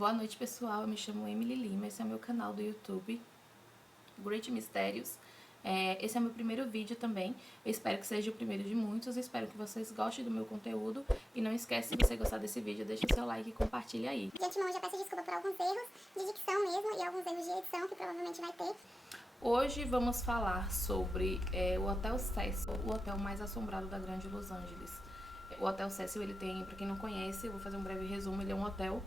Boa noite, pessoal. Eu me chamo Emily Lima. Esse é o meu canal do YouTube, Great Mistérios. Esse é o meu primeiro vídeo também. Eu espero que seja o primeiro de muitos. Eu espero que vocês gostem do meu conteúdo. E não esquece, se você gostar desse vídeo, deixa o seu like e compartilha aí. De antemão, eu já peço desculpa por alguns erros de dicção mesmo e alguns erros de edição que provavelmente vai ter. Hoje vamos falar sobre o Hotel Cecil, o hotel mais assombrado da Grande Los Angeles. O Hotel Cecil, ele tem, pra quem não conhece, eu vou fazer um breve resumo, ele é um hotel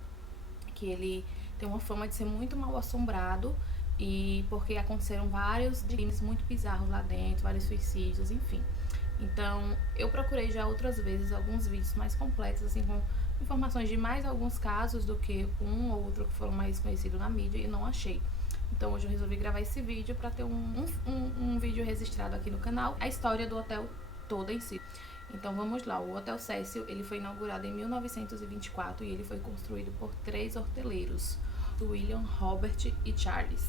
que ele tem uma fama de ser muito mal assombrado, e porque aconteceram vários crimes muito bizarros lá dentro, vários suicídios, enfim. Então, eu procurei já outras vezes alguns vídeos mais completos, assim, com informações de mais alguns casos do que um ou outro que foram mais conhecidos na mídia, e não achei. Então hoje eu resolvi gravar esse vídeo para ter um vídeo registrado aqui no canal, a história do hotel toda em si. Então vamos lá, o Hotel Cecil, ele foi inaugurado em 1924 e ele foi construído por 3 horteleiros, William, Robert e Charles.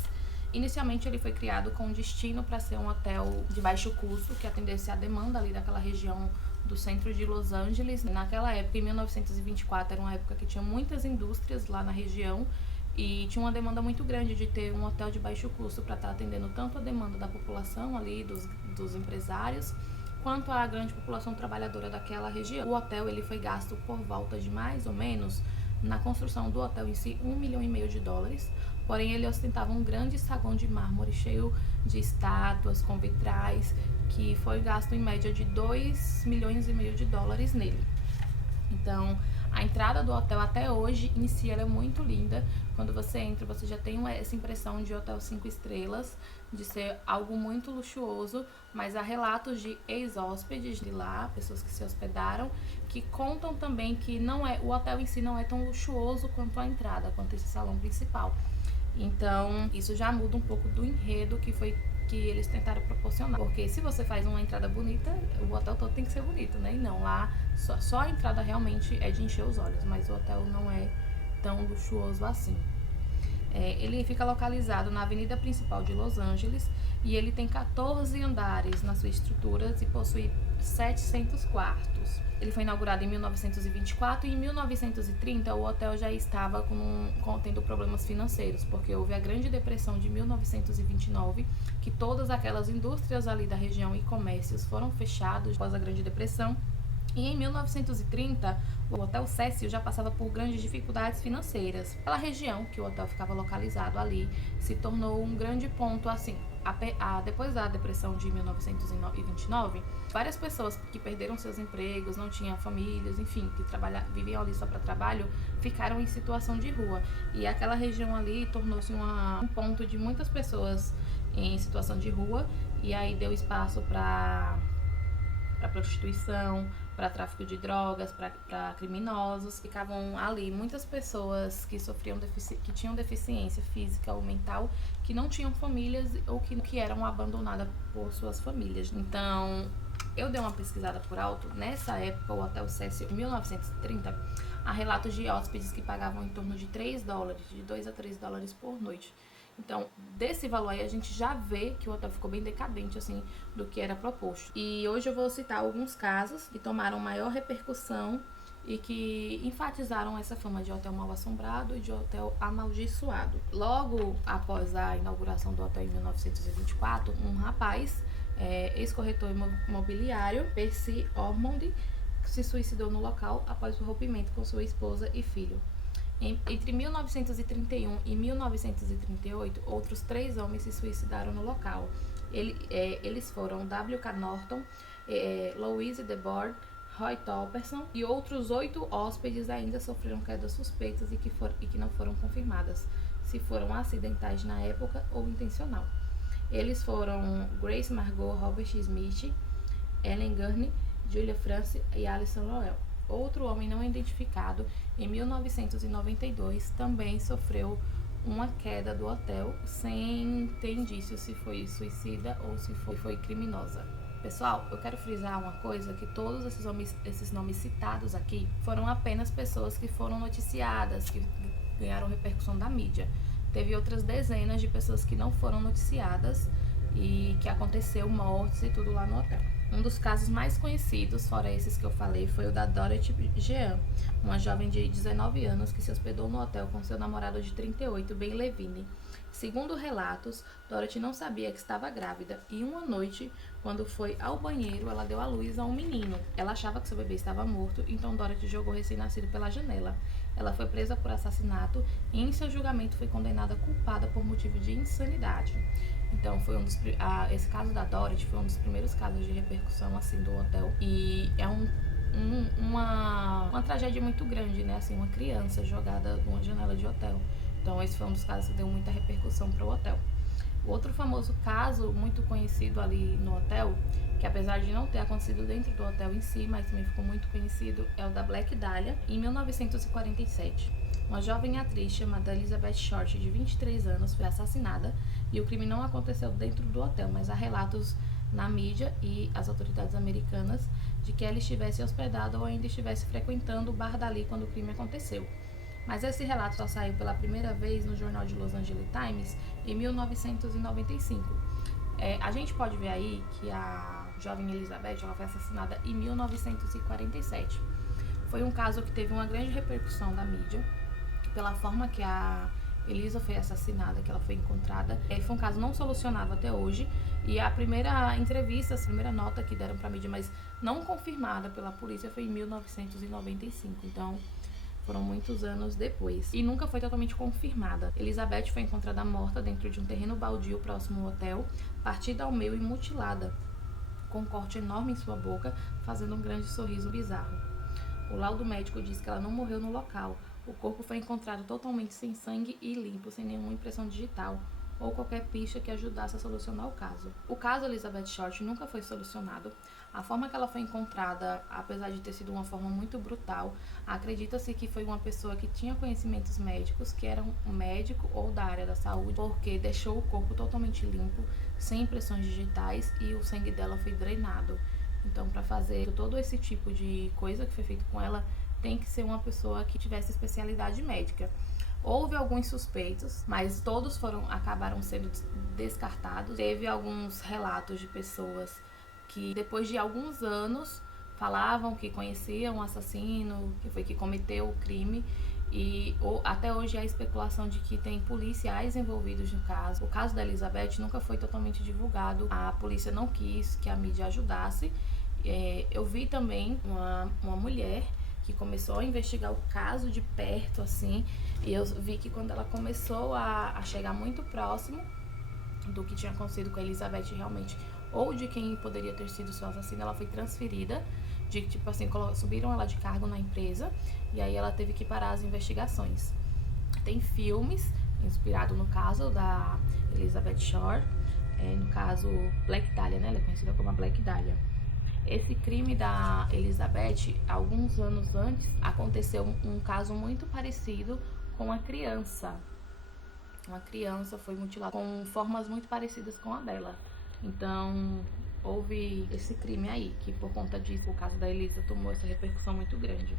Inicialmente ele foi criado com destino para ser um hotel de baixo custo, que atendesse à demanda ali daquela região do centro de Los Angeles. Naquela época, em 1924, era uma época que tinha muitas indústrias lá na região, e tinha uma demanda muito grande de ter um hotel de baixo custo para estar atendendo tanto a demanda da população ali, dos empresários, quanto a grande população trabalhadora daquela região. O hotel, ele foi gasto por volta de mais ou menos, na construção do hotel em si, $1,5 milhão, porém ele ostentava um grande saguão de mármore cheio de estátuas com vitrais, que foi gasto em média de $2,5 milhões nele. Então, a entrada do hotel até hoje, em si, ela é muito linda. Quando você entra, você já tem essa impressão de hotel 5 estrelas, de ser algo muito luxuoso, mas há relatos de ex-hóspedes de lá, pessoas que se hospedaram, que contam também que o hotel em si não é tão luxuoso quanto a entrada, quanto esse salão principal. Então, isso já muda um pouco do enredo que eles tentaram proporcionar. Porque se você faz uma entrada bonita, o hotel todo tem que ser bonito, né? E não, lá só a entrada realmente é de encher os olhos, mas o hotel não é tão luxuoso assim. Ele fica localizado na avenida principal de Los Angeles e ele tem 14 andares na sua estrutura e possui 700 quartos. Ele foi inaugurado em 1924 e em 1930 o hotel já estava tendo problemas financeiros, porque houve a Grande Depressão de 1929, que todas aquelas indústrias ali da região e comércios foram fechados após a Grande Depressão. E em 1930, o Hotel Cecil já passava por grandes dificuldades financeiras. Aquela região que o hotel ficava localizado ali se tornou um grande ponto, assim, depois da depressão de 1929, várias pessoas que perderam seus empregos, não tinham famílias, enfim, que viviam ali só para trabalho, ficaram em situação de rua. E aquela região ali tornou-se um ponto de muitas pessoas em situação de rua, e aí deu espaço para prostituição, para tráfico de drogas, para criminosos. Ficavam ali muitas pessoas que que tinham deficiência física ou mental, que não tinham famílias ou que eram abandonadas por suas famílias. Então, eu dei uma pesquisada por alto. Nessa época, o Hotel Cecil, em 1930, há relatos de hóspedes que pagavam em torno de $3, de $2 a $3 por noite. Então, desse valor aí, a gente já vê que o hotel ficou bem decadente, assim, do que era proposto. E hoje eu vou citar alguns casos que tomaram maior repercussão e que enfatizaram essa fama de hotel mal assombrado e de hotel amaldiçoado. Logo após a inauguração do hotel em 1924, um rapaz, ex-corretor imobiliário, Percy Ormond, se suicidou no local após o rompimento com sua esposa e filho. Entre 1931 e 1938, outros 3 homens se suicidaram no local. Eles foram W.K. Norton, Louise DeBoer, Roy Tolperson, e outros 8 hóspedes ainda sofreram quedas suspeitas e que não foram confirmadas se foram acidentais na época ou intencional. Eles foram Grace Margot, Robert Smith, Ellen Gurney, Julia France e Alison Lowell. Outro homem não identificado, em 1992, também sofreu uma queda do hotel, sem ter indício se foi suicida ou se foi criminosa. Pessoal, eu quero frisar uma coisa, que todos esses nomes citados aqui foram apenas pessoas que foram noticiadas, que ganharam repercussão da mídia. Teve outras dezenas de pessoas que não foram noticiadas e que aconteceu mortes e tudo lá no hotel. Um dos casos mais conhecidos, fora esses que eu falei, foi o da Dorothy Jean, uma jovem de 19 anos que se hospedou no hotel com seu namorado de 38, Ben Levine. Segundo relatos, Dorothy não sabia que estava grávida e uma noite, quando foi ao banheiro, ela deu à luz a um menino. Ela achava que seu bebê estava morto, então Dorothy jogou o recém-nascido pela janela. Ela foi presa por assassinato e em seu julgamento foi condenada culpada por motivo de insanidade. Então, esse caso da Dorothy foi um dos primeiros casos de repercussão, assim, do hotel. E é uma tragédia muito grande, né? Assim, uma criança jogada numa janela de hotel. Então, esse foi um dos casos que deu muita repercussão para o hotel. O outro famoso caso, muito conhecido ali no hotel, que apesar de não ter acontecido dentro do hotel em si, mas também ficou muito conhecido, é o da Black Dahlia, em 1947. Uma jovem atriz chamada Elizabeth Short, de 23 anos, foi assassinada e o crime não aconteceu dentro do hotel, mas há relatos na mídia e as autoridades americanas de que ela estivesse hospedada ou ainda estivesse frequentando o bar dali quando o crime aconteceu. Mas esse relato só saiu pela primeira vez no jornal de Los Angeles Times em 1995. A gente pode ver aí que a jovem Elizabeth ela foi assassinada em 1947. Foi um caso que teve uma grande repercussão da mídia, pela forma que a Elisa foi assassinada, que ela foi encontrada. Foi um caso não solucionado até hoje. E a primeira entrevista, a primeira nota que deram para a mídia, mas não confirmada pela polícia, foi em 1995. Então, foram muitos anos depois. E nunca foi totalmente confirmada. Elizabeth foi encontrada morta dentro de um terreno baldio próximo ao hotel, partida ao meio e mutilada, com um corte enorme em sua boca, fazendo um grande sorriso bizarro. O laudo médico diz que ela não morreu no local. O corpo foi encontrado totalmente sem sangue e limpo, sem nenhuma impressão digital ou qualquer pista que ajudasse a solucionar o caso. O caso Elizabeth Short nunca foi solucionado. A forma que ela foi encontrada, apesar de ter sido uma forma muito brutal, acredita-se que foi uma pessoa que tinha conhecimentos médicos, que era um médico ou da área da saúde, porque deixou o corpo totalmente limpo, sem impressões digitais e o sangue dela foi drenado. Então, para fazer todo esse tipo de coisa que foi feito com ela, tem que ser uma pessoa que tivesse especialidade médica. Houve alguns suspeitos, mas todos acabaram sendo descartados. Teve alguns relatos de pessoas que depois de alguns anos falavam que conheciam o assassino, que foi que cometeu o crime. E até hoje há especulação de que tem policiais envolvidos no caso. O caso da Elizabeth nunca foi totalmente divulgado. A polícia não quis que a mídia ajudasse. Eu vi também uma mulher que começou a investigar o caso de perto, assim, e eu vi que quando ela começou a chegar muito próximo do que tinha acontecido com a Elizabeth realmente, ou de quem poderia ter sido seu assassino, ela foi transferida, de tipo assim, subiram ela de cargo na empresa, e aí ela teve que parar as investigações. Tem filmes inspirados no caso da Elizabeth Short, no caso Black Dahlia, né, ela é conhecida como a Black Dahlia. Esse crime da Elizabeth, alguns anos antes, aconteceu um caso muito parecido com a criança. Uma criança foi mutilada com formas muito parecidas com a dela. Então, houve esse crime aí, que por conta disso, o caso da Elisa tomou essa repercussão muito grande.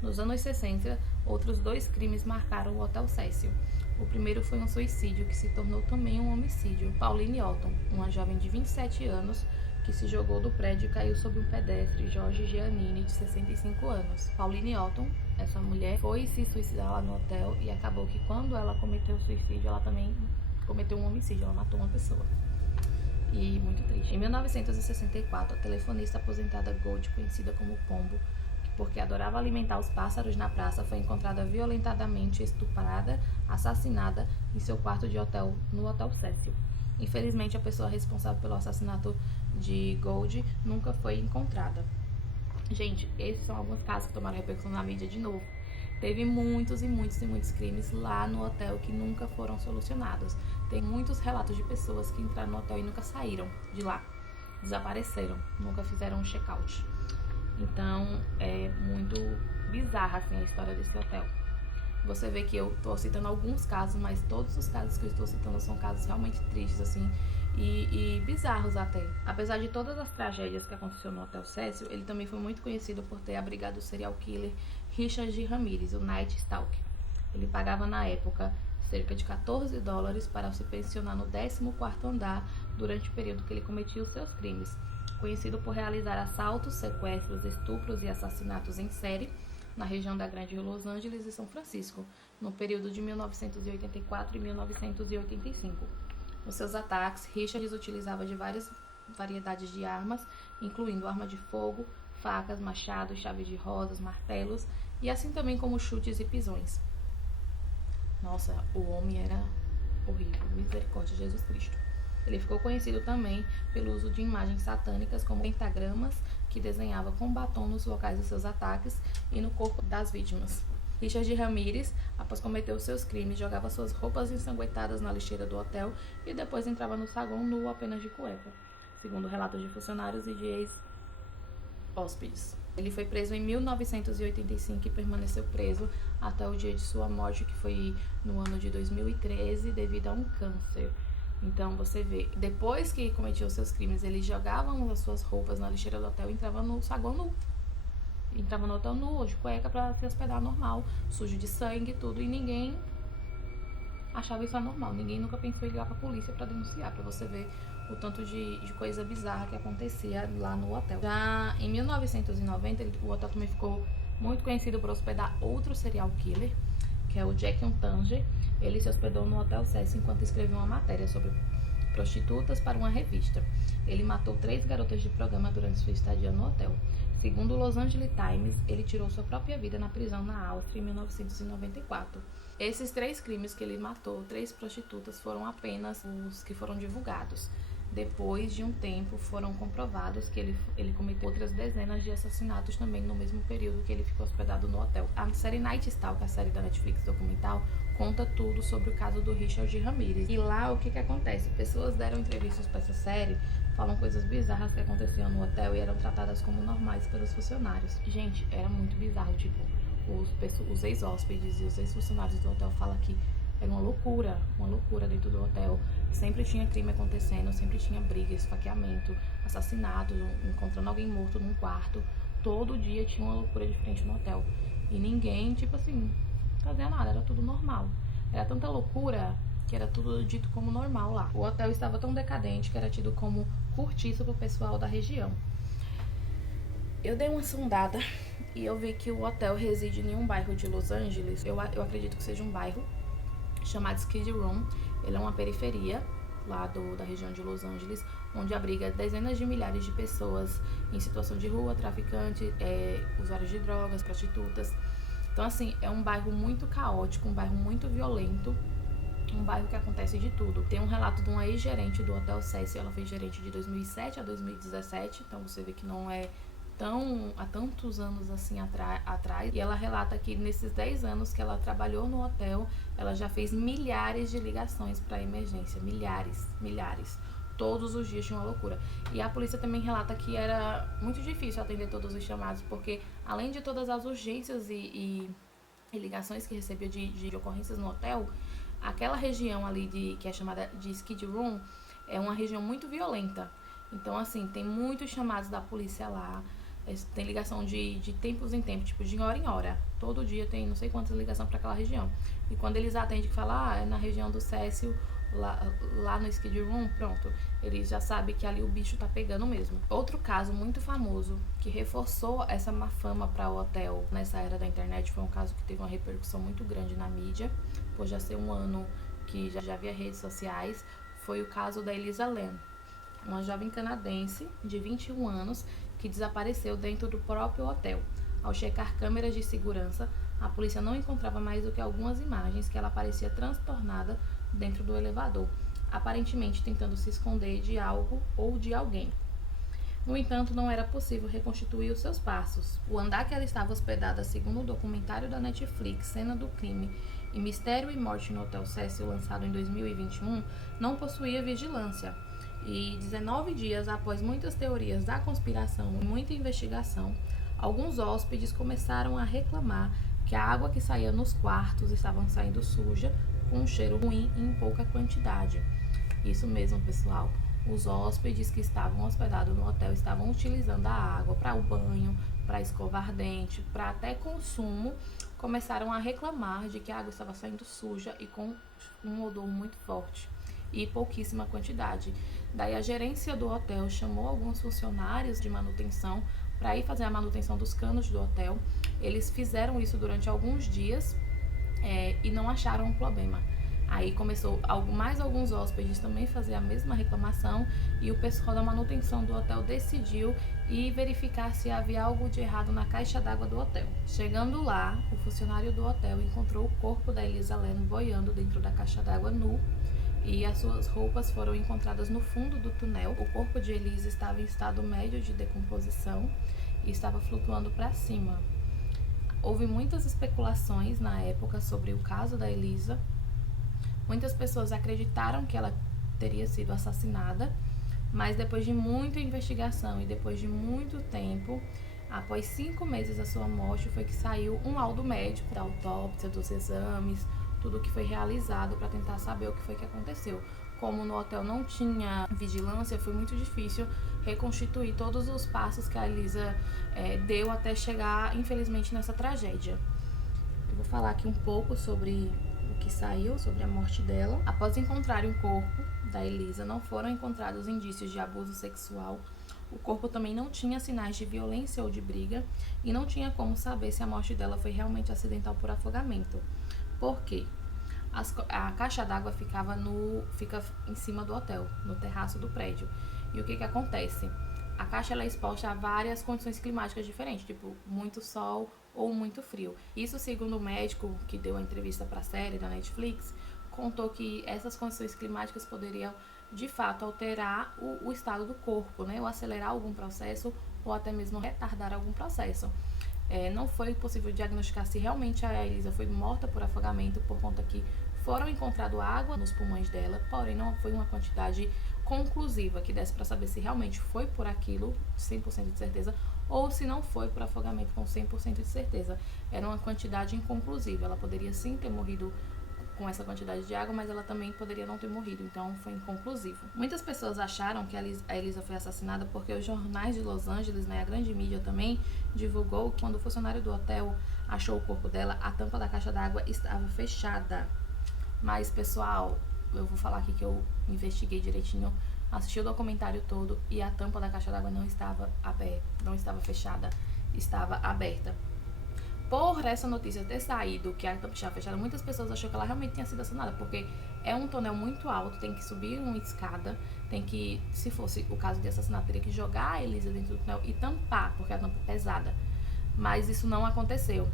Nos anos 60, outros 2 crimes marcaram o Hotel Cecil. O primeiro foi um suicídio que se tornou também um homicídio. Pauline Otton, uma jovem de 27 anos, que se jogou do prédio e caiu sobre um pedestre, Jorge Giannini, de 65 anos. Pauline Otton, essa mulher, foi se suicidar lá no hotel e acabou que quando ela cometeu o suicídio, ela também cometeu um homicídio, ela matou uma pessoa. E muito triste. Em 1964, a telefonista aposentada Gold, conhecida como Pombo, porque adorava alimentar os pássaros na praça, foi encontrada violentadamente estuprada, assassinada em seu quarto de hotel no Hotel Cecil. Infelizmente, a pessoa responsável pelo assassinato de Gold nunca foi encontrada. Gente, esses são alguns casos que tomaram repercussão na mídia de novo. Teve muitos e muitos e muitos crimes lá no hotel que nunca foram solucionados. Tem muitos relatos de pessoas que entraram no hotel e nunca saíram de lá. Desapareceram, nunca fizeram um check-out. Então, é muito bizarra assim, a história desse hotel. Você vê que eu estou citando alguns casos, mas todos os casos que eu estou citando são casos realmente tristes, assim, e bizarros até. Apesar de todas as tragédias que aconteceram no Hotel Cecil, ele também foi muito conhecido por ter abrigado o serial killer Richard Ramirez, o Night Stalker. Ele pagava na época cerca de $14 para se pensionar no 14º andar durante o período que ele cometia os seus crimes. conhecido por realizar assaltos, sequestros, estupros e assassinatos em série na região da Grande Los Angeles e São Francisco, no período de 1984 e 1985. Nos seus ataques, Richards utilizava de várias variedades de armas, incluindo arma de fogo, facas, machados, chaves de rosas, martelos e assim também como chutes e pisões. Nossa, o homem era horrível, misericórdia de Jesus Cristo. Ele ficou conhecido também pelo uso de imagens satânicas como pentagramas que desenhava com batom nos locais dos seus ataques e no corpo das vítimas. Richard Ramirez, após cometer os seus crimes, jogava suas roupas ensanguentadas na lixeira do hotel e depois entrava no saguão nu apenas de cueca, segundo relatos de funcionários e de ex-hóspedes. Ele foi preso em 1985 e permaneceu preso até o dia de sua morte, que foi no ano de 2013, devido a um câncer. Então você vê, depois que cometia os seus crimes, eles jogavam as suas roupas na lixeira do hotel e entravam no saguão nu. Entrava no hotel nu, de cueca, pra se hospedar normal, sujo de sangue e tudo, e ninguém achava isso anormal. Ninguém nunca pensou em ligar pra polícia pra denunciar, pra você ver o tanto de coisa bizarra que acontecia lá no hotel. Já em 1990, o hotel também ficou muito conhecido por hospedar outro serial killer, que é o Jack Tanger. Ele se hospedou no Hotel Cecil enquanto escrevia uma matéria sobre prostitutas para uma revista. Ele matou 3 garotas de programa durante sua estadia no hotel. Segundo o Los Angeles Times, ele tirou sua própria vida na prisão na Áustria em 1994. Esses 3 crimes que ele matou, 3 prostitutas, foram apenas os que foram divulgados. Depois de um tempo, foram comprovados que ele cometeu outras dezenas de assassinatos também no mesmo período que ele ficou hospedado no hotel. A série Night Stalker, a série da Netflix documental, conta tudo sobre o caso do Richard Ramirez. E lá, o que acontece? Pessoas deram entrevistas para essa série, falam coisas bizarras que aconteciam no hotel e eram tratadas como normais pelos funcionários. Gente, era muito bizarro, tipo, os ex-hóspedes e os ex-funcionários do hotel falam que era uma loucura dentro do hotel. Sempre tinha crime acontecendo, sempre tinha briga, esfaqueamento, assassinato, encontrando alguém morto num quarto. Todo dia tinha uma loucura diferente no hotel. E ninguém, tipo assim, fazia nada, era tudo normal. Era tanta loucura que era tudo dito como normal lá. O hotel estava tão decadente que era tido como cortiço pro pessoal da região. Eu dei uma sondada e eu vi que o hotel reside em um bairro de Los Angeles. Eu acredito que seja um bairro chamado Skid Row. Ele é uma periferia lá da região de Los Angeles, onde abriga dezenas de milhares de pessoas em situação de rua, traficantes, usuários de drogas, prostitutas. Então, assim, é um bairro muito caótico, um bairro muito violento, um bairro que acontece de tudo. Tem um relato de uma ex-gerente do Hotel Cecil, ela foi gerente de 2007 a 2017, então você vê que não é há tantos anos assim atrás, e ela relata que nesses 10 anos que ela trabalhou no hotel, ela já fez milhares de ligações para emergência, milhares. Todos os dias tinha uma loucura. E a polícia também relata que era muito difícil atender todos os chamados, porque além de todas as urgências e ligações que recebia de ocorrências no hotel, aquela região ali que é chamada de Skid Row é uma região muito violenta. Então, assim, tem muitos chamados da polícia lá. Tem ligação de tempos em tempos, tipo de hora em hora. Todo dia tem não sei quantas ligações para aquela região. E quando eles atendem que fala, é na região do Cecil, lá no Skid Row, pronto. Eles já sabem que ali o bicho tá pegando mesmo. Outro caso muito famoso que reforçou essa má fama para o hotel nessa era da internet foi um caso que teve uma repercussão muito grande na mídia, por já ser um ano que já havia redes sociais. Foi o caso da Elisa Lam, uma jovem canadense de 21 anos que desapareceu dentro do próprio hotel. Ao checar câmeras de segurança, a polícia não encontrava mais do que algumas imagens que ela parecia transtornada dentro do elevador, aparentemente tentando se esconder de algo ou de alguém. No entanto, não era possível reconstituir os seus passos. O andar que ela estava hospedada, segundo o documentário da Netflix, Cena do Crime e Mistério e Morte no Hotel Cecil, lançado em 2021, não possuía vigilância. E 19 dias após muitas teorias da conspiração e muita investigação, alguns hóspedes começaram a reclamar que a água que saía nos quartos estava saindo suja, com um cheiro ruim e em pouca quantidade. Isso mesmo, pessoal. Os hóspedes que estavam hospedados no hotel estavam utilizando a água para o banho, para escovar dente, para até consumo. Começaram a reclamar de que a água estava saindo suja e com um odor muito forte. e pouquíssima quantidade. Daí a gerência do hotel chamou alguns funcionários de manutenção para ir fazer a manutenção dos canos do hotel. Eles fizeram isso durante alguns dias e não acharam um problema. Aí começou mais alguns hóspedes também fazer a mesma reclamação e o pessoal da manutenção do hotel decidiu ir verificar se havia algo de errado na caixa d'água do hotel. Chegando lá, o funcionário do hotel encontrou o corpo da Elisa Lam boiando dentro da caixa d'água nu e as suas roupas foram encontradas no fundo do túnel. O corpo de Elisa estava em estado médio de decomposição e estava flutuando para cima. Houve muitas especulações na época sobre o caso da Elisa. Muitas pessoas acreditaram que ela teria sido assassinada, mas depois de muita investigação e depois de muito tempo, após 5 meses da sua morte, foi que saiu um laudo médico da autópsia, dos exames, tudo que foi realizado para tentar saber o que foi que aconteceu. Como no hotel não tinha vigilância, foi muito difícil reconstituir todos os passos que a Elisa deu até chegar, infelizmente, nessa tragédia. Eu vou falar aqui um pouco sobre o que saiu, sobre a morte dela. Após encontrarem o corpo da Elisa, não foram encontrados indícios de abuso sexual. O corpo também não tinha sinais de violência ou de briga e não tinha como saber se a morte dela foi realmente acidental por afogamento. Por quê? A caixa d'água fica em cima do hotel, no terraço do prédio. E o que acontece? A caixa ela é exposta a várias condições climáticas diferentes, tipo muito sol ou muito frio. Isso, segundo o médico que deu a entrevista para a série da Netflix, contou que essas condições climáticas poderiam, de fato, alterar o estado do corpo, né? Ou acelerar algum processo ou até mesmo retardar algum processo. Não foi possível diagnosticar se realmente a Elisa foi morta por afogamento, por conta que foram encontrado água nos pulmões dela, porém não foi uma quantidade conclusiva que desse para saber se realmente foi por aquilo, 100% de certeza, ou se não foi por afogamento com 100% de certeza. Era uma quantidade inconclusiva. Ela poderia sim ter morrido com essa quantidade de água, mas ela também poderia não ter morrido, então foi inconclusivo. Muitas pessoas acharam que a Elisa foi assassinada porque os jornais de Los Angeles, né, a grande mídia também, divulgou que quando o funcionário do hotel achou o corpo dela, a tampa da caixa d'água estava fechada. Mas, pessoal, eu vou falar aqui que eu investiguei direitinho, assisti o documentário todo e a tampa da caixa d'água não estava aberta, não estava fechada, estava aberta. Por essa notícia ter saído, que a tampa estava fechada, muitas pessoas acharam que ela realmente tinha sido assassinada, porque é um túnel muito alto, tem que subir uma escada, tem que, se fosse o caso de assassinato, teria que jogar a Elisa dentro do túnel e tampar, porque a tampa é pesada. Mas isso não aconteceu.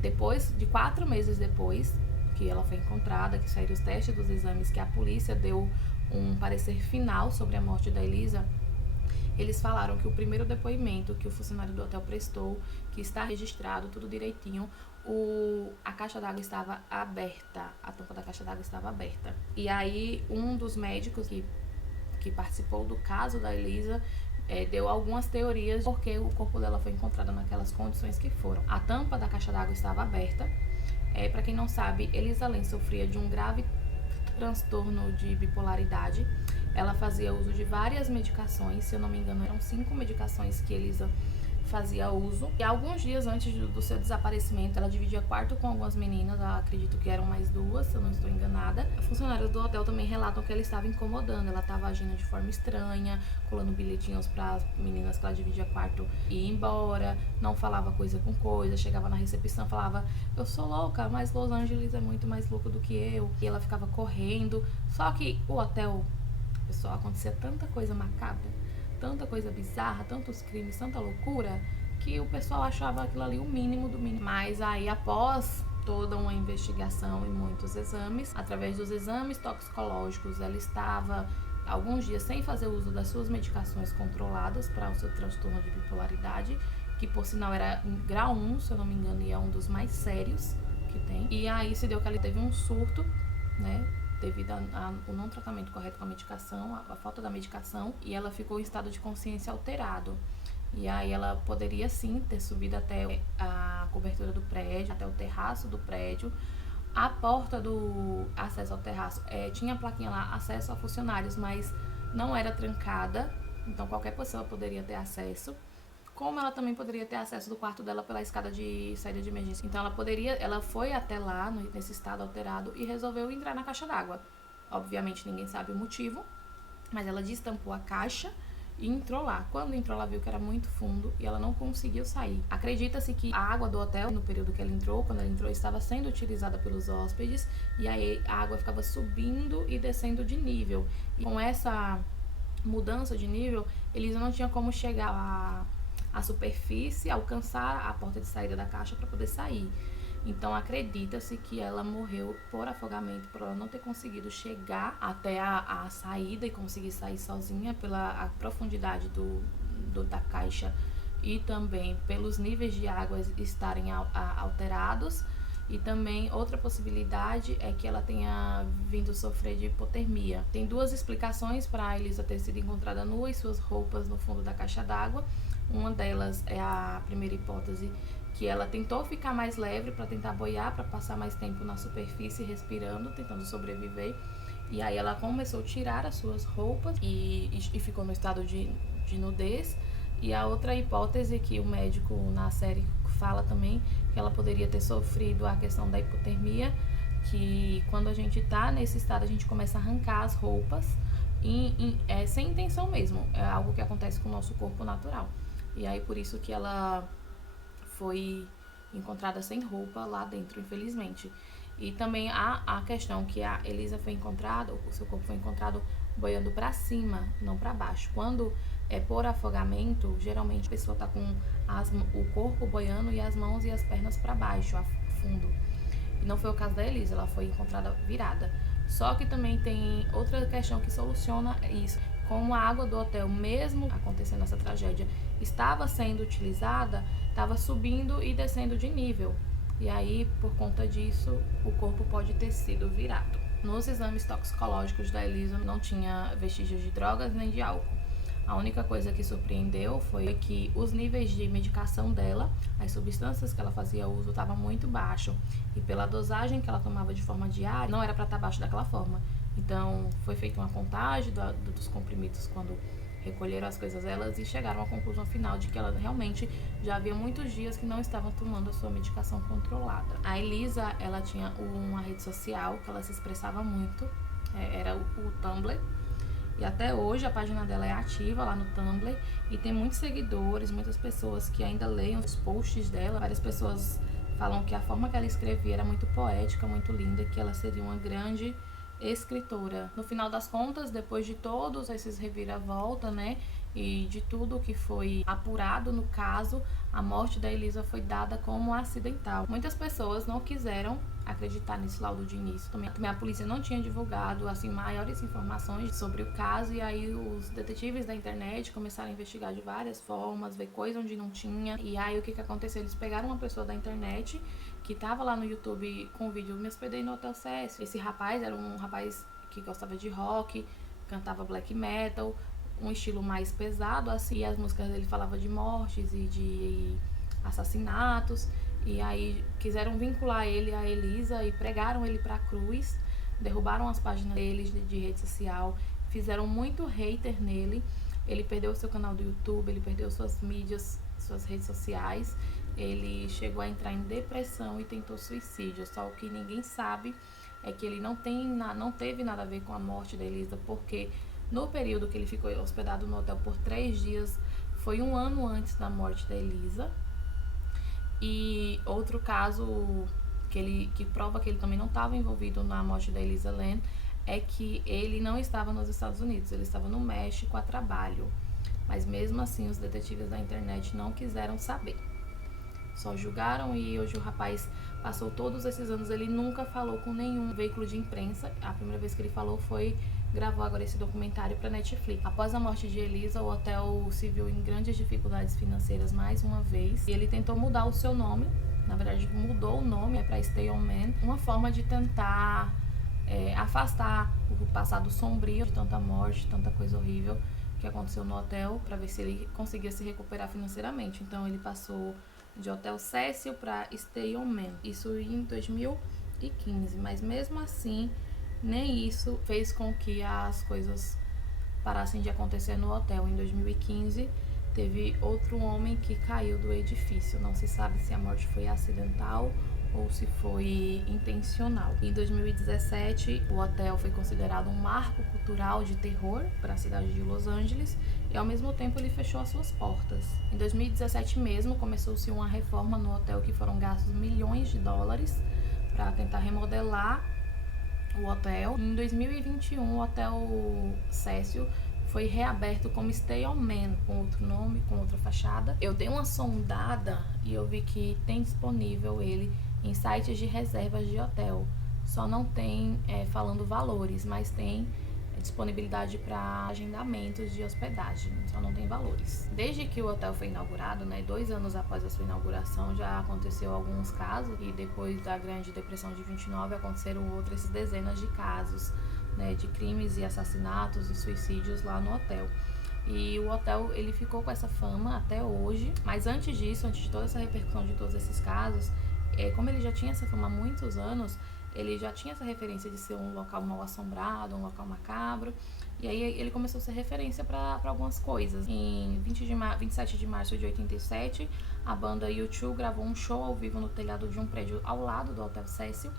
Depois de 4 meses depois que ela foi encontrada, que saíram os testes dos exames, que a polícia deu um parecer final sobre a morte da Elisa, eles falaram que o primeiro depoimento que o funcionário do hotel prestou, que está registrado tudo direitinho, a caixa d'água estava aberta, a tampa da caixa d'água estava aberta. E aí um dos médicos que participou do caso da Elisa deu algumas teorias porque o corpo dela foi encontrado naquelas condições que foram. A tampa da caixa d'água estava aberta. Para quem não sabe, Elisa Lam sofria de um grave transtorno de bipolaridade. Ela fazia uso de várias medicações, se eu não me engano, eram 5 medicações que Elisa fazia uso. E alguns dias antes do seu desaparecimento, ela dividia quarto com algumas meninas, eu acredito que eram mais 2, se eu não estou enganada. Funcionários do hotel também relatam que ela estava incomodando, ela estava agindo de forma estranha, colando bilhetinhos para as meninas que ela dividia quarto e ir embora, não falava coisa com coisa, chegava na recepção, falava, eu sou louca, mas Los Angeles é muito mais louco do que eu. E ela ficava correndo, só que o hotel, pessoal, acontecia tanta coisa macabra, tanta coisa bizarra, tantos crimes, tanta loucura, que o pessoal achava aquilo ali o mínimo do mínimo. Mas aí, após toda uma investigação e muitos exames, através dos exames toxicológicos, ela estava alguns dias sem fazer uso das suas medicações controladas para o seu transtorno de bipolaridade, que por sinal era em grau 1, se eu não me engano, e é um dos mais sérios que tem. E aí se deu que ela teve um surto, né, devido ao não tratamento correto com a medicação, a falta da medicação, e ela ficou em estado de consciência alterado. E aí ela poderia sim ter subido até a cobertura do prédio, até o terraço do prédio. A porta do acesso ao terraço tinha a plaquinha lá, acesso a funcionários, mas não era trancada, então qualquer pessoa poderia ter acesso. Como ela também poderia ter acesso do quarto dela pela escada de saída de emergência. Então ela foi até lá, nesse estado alterado, e resolveu entrar na caixa d'água. Obviamente ninguém sabe o motivo, mas ela destampou a caixa e entrou lá. Quando entrou, ela viu que era muito fundo e ela não conseguiu sair. Acredita-se que a água do hotel, no período que ela entrou, quando ela entrou, estava sendo utilizada pelos hóspedes, e aí a água ficava subindo e descendo de nível. E com essa mudança de nível, Elisa não tinha como chegar à superfície, alcançar a porta de saída da caixa para poder sair. Então acredita-se que ela morreu por afogamento, por ela não ter conseguido chegar até a saída e conseguir sair sozinha pela profundidade da caixa e também pelos níveis de água estarem alterados. E também outra possibilidade é que ela tenha vindo sofrer de hipotermia. Tem duas explicações para a Elisa ter sido encontrada nua e suas roupas no fundo da caixa d'água. Uma delas é a primeira hipótese, que ela tentou ficar mais leve para tentar boiar, para passar mais tempo na superfície respirando, tentando sobreviver. E aí ela começou a tirar as suas roupas e ficou no estado de nudez. E a outra hipótese que o médico na série fala também, que ela poderia ter sofrido a questão da hipotermia, que quando a gente tá nesse estado a gente começa a arrancar as roupas sem intenção mesmo, é algo que acontece com o nosso corpo natural. E aí por isso que ela foi encontrada sem roupa lá dentro, infelizmente. E também há a questão que a Elisa foi encontrada, o seu corpo foi encontrado boiando para cima, não para baixo. Quando é por afogamento, geralmente a pessoa tá com o corpo boiando e as mãos e as pernas para baixo, a fundo. E não foi o caso da Elisa, ela foi encontrada virada. Só que também tem outra questão que soluciona isso. Como a água do hotel, mesmo acontecendo essa tragédia, estava sendo utilizada, estava subindo e descendo de nível. E aí, por conta disso, o corpo pode ter sido virado. Nos exames toxicológicos da Elisa não tinha vestígios de drogas nem de álcool. A única coisa que surpreendeu foi que os níveis de medicação dela, as substâncias que ela fazia uso, estavam muito baixo. E pela dosagem que ela tomava de forma diária, não era para estar baixo daquela forma. Então, foi feita uma contagem dos comprimidos quando recolheram as coisas delas e chegaram à conclusão final de que ela realmente já havia muitos dias que não estavam tomando a sua medicação controlada. A Elisa, ela tinha uma rede social que ela se expressava muito, era o Tumblr. E até hoje a página dela é ativa lá no Tumblr e tem muitos seguidores, muitas pessoas que ainda leem os posts dela. Várias pessoas falam que a forma que ela escrevia era muito poética, muito linda, que ela seria uma grande escritora. No final das contas, depois de todos esses reviravolta, né, e de tudo que foi apurado no caso, a morte da Elisa foi dada como acidental. Muitas pessoas não quiseram acreditar nesse laudo de início. Também a polícia não tinha divulgado assim maiores informações sobre o caso, e aí os detetives da internet começaram a investigar de várias formas, ver coisa onde não tinha. E aí o que aconteceu? Eles pegaram uma pessoa da internet que tava lá no YouTube com o vídeo "Me hospedei no Hotel Cecil". Esse rapaz era um rapaz que gostava de rock, cantava black metal, um estilo mais pesado, assim, e as músicas dele falavam de mortes e de assassinatos. E aí quiseram vincular ele a Elisa e pregaram ele pra cruz, derrubaram as páginas dele de rede social, fizeram muito hater nele. Ele perdeu seu canal do YouTube, ele perdeu suas mídias, suas redes sociais. Ele chegou a entrar em depressão e tentou suicídio. Só o que ninguém sabe é que ele não teve nada a ver com a morte da Elisa, porque no período que ele ficou hospedado no hotel por 3 dias, foi 1 ano antes da morte da Elisa. E outro caso que prova que ele também não estava envolvido na morte da Elisa Lam é que ele não estava nos Estados Unidos, ele estava no México a trabalho. Mas mesmo assim, os detetives da internet não quiseram saber. Só julgaram, e hoje o rapaz passou todos esses anos, ele nunca falou com nenhum veículo de imprensa. A primeira vez que ele falou gravou agora esse documentário para Netflix. Após a morte de Elisa, o hotel se viu em grandes dificuldades financeiras mais uma vez, e ele tentou mudar o seu nome. Na verdade, mudou o nome para Stay On Man, uma forma de tentar afastar o passado sombrio de tanta morte, tanta coisa horrível que aconteceu no hotel, para ver se ele conseguia se recuperar financeiramente. Então ele passou de Hotel Cecil para Stay On Man, isso em 2015, mas mesmo assim nem isso fez com que as coisas parassem de acontecer no hotel. Em 2015 teve outro homem que caiu do edifício, não se sabe se a morte foi acidental ou se foi intencional. Em 2017, o hotel foi considerado um marco cultural de terror para a cidade de Los Angeles e, ao mesmo tempo, ele fechou as suas portas. Em 2017 mesmo, começou-se uma reforma no hotel que foram gastos milhões de dólares para tentar remodelar o hotel. Em 2021, o Hotel Cecil foi reaberto como Stay On Man, com outro nome, com outra fachada. Eu dei uma sondada e eu vi que tem disponível ele em sites de reservas de hotel. Só não tem falando valores, mas tem disponibilidade para agendamentos de hospedagem, só não tem valores. Desde que o hotel foi inaugurado, 2 anos após a sua inauguração, já aconteceu alguns casos e depois da Grande Depressão de 29 aconteceram outras dezenas de casos, de crimes e assassinatos e suicídios lá no hotel. E o hotel, ele ficou com essa fama até hoje, mas antes disso, antes de toda essa repercussão de todos esses casos, como ele já tinha essa fama há muitos anos, ele já tinha essa referência de ser um local mal assombrado, um local macabro, e aí ele começou a ser referência para algumas coisas. Em 27 de março de 87, a banda U2 gravou um show ao vivo no telhado de um prédio ao lado do Hotel Cecil,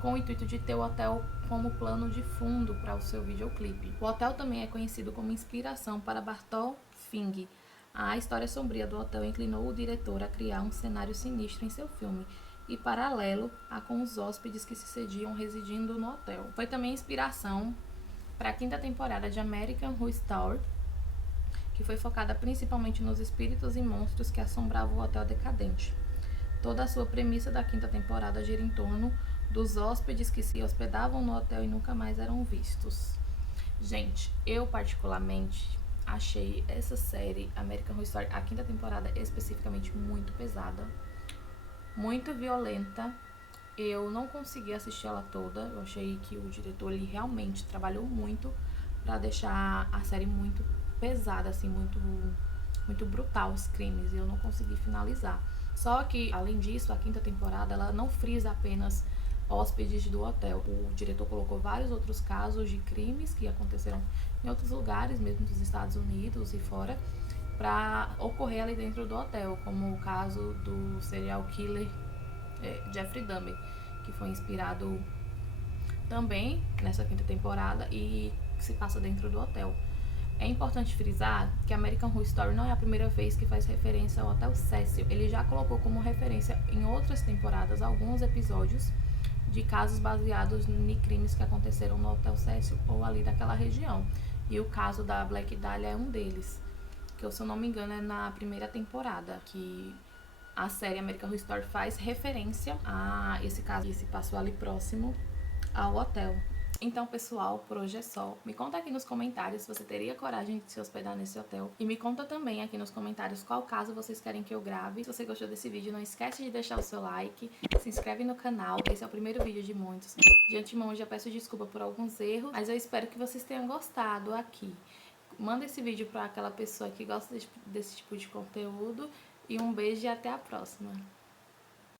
com o intuito de ter o hotel como plano de fundo para o seu videoclipe. O hotel também é conhecido como inspiração para Bartol Fink. A história sombria do hotel inclinou o diretor a criar um cenário sinistro em seu filme, e paralelo a com os hóspedes que se sediam residindo no hotel. Foi também inspiração para a 5ª temporada de American Horror Story, que foi focada principalmente nos espíritos e monstros que assombravam o hotel decadente. Toda a sua premissa da 5ª temporada gira em torno dos hóspedes que se hospedavam no hotel e nunca mais eram vistos. Gente, eu particularmente achei essa série, American Horror Story, a 5ª temporada especificamente, muito pesada, muito violenta. Eu não consegui assistir ela toda. Eu achei que o diretor, ele realmente trabalhou muito pra deixar a série muito pesada, assim, muito brutal os crimes, e eu não consegui finalizar. Só que, além disso, a 5ª temporada, ela não frisa apenas hóspedes do hotel. O diretor colocou vários outros casos de crimes que aconteceram em outros lugares, mesmo dos Estados Unidos e fora, para ocorrer ali dentro do hotel, como o caso do serial killer Jeffrey Dahmer, que foi inspirado também nessa 5ª temporada e se passa dentro do hotel. É importante frisar que American Horror Story não é a primeira vez que faz referência ao Hotel Cecil. Ele já colocou como referência em outras temporadas alguns episódios de casos baseados em crimes que aconteceram no Hotel Cecil ou ali daquela região. E o caso da Black Dahlia é um deles, que, se eu não me engano, é na 1ª temporada, que a série American Horror Story faz referência a esse caso que se passou ali próximo ao hotel. Então, pessoal, por hoje é só. Me conta aqui nos comentários se você teria coragem de se hospedar nesse hotel. E me conta também aqui nos comentários qual caso vocês querem que eu grave. Se você gostou desse vídeo, não esquece de deixar o seu like, se inscreve no canal. Esse é o primeiro vídeo de muitos. De antemão, eu já peço desculpa por alguns erros, mas eu espero que vocês tenham gostado aqui. Manda esse vídeo para aquela pessoa que gosta desse tipo de conteúdo. E um beijo e até a próxima.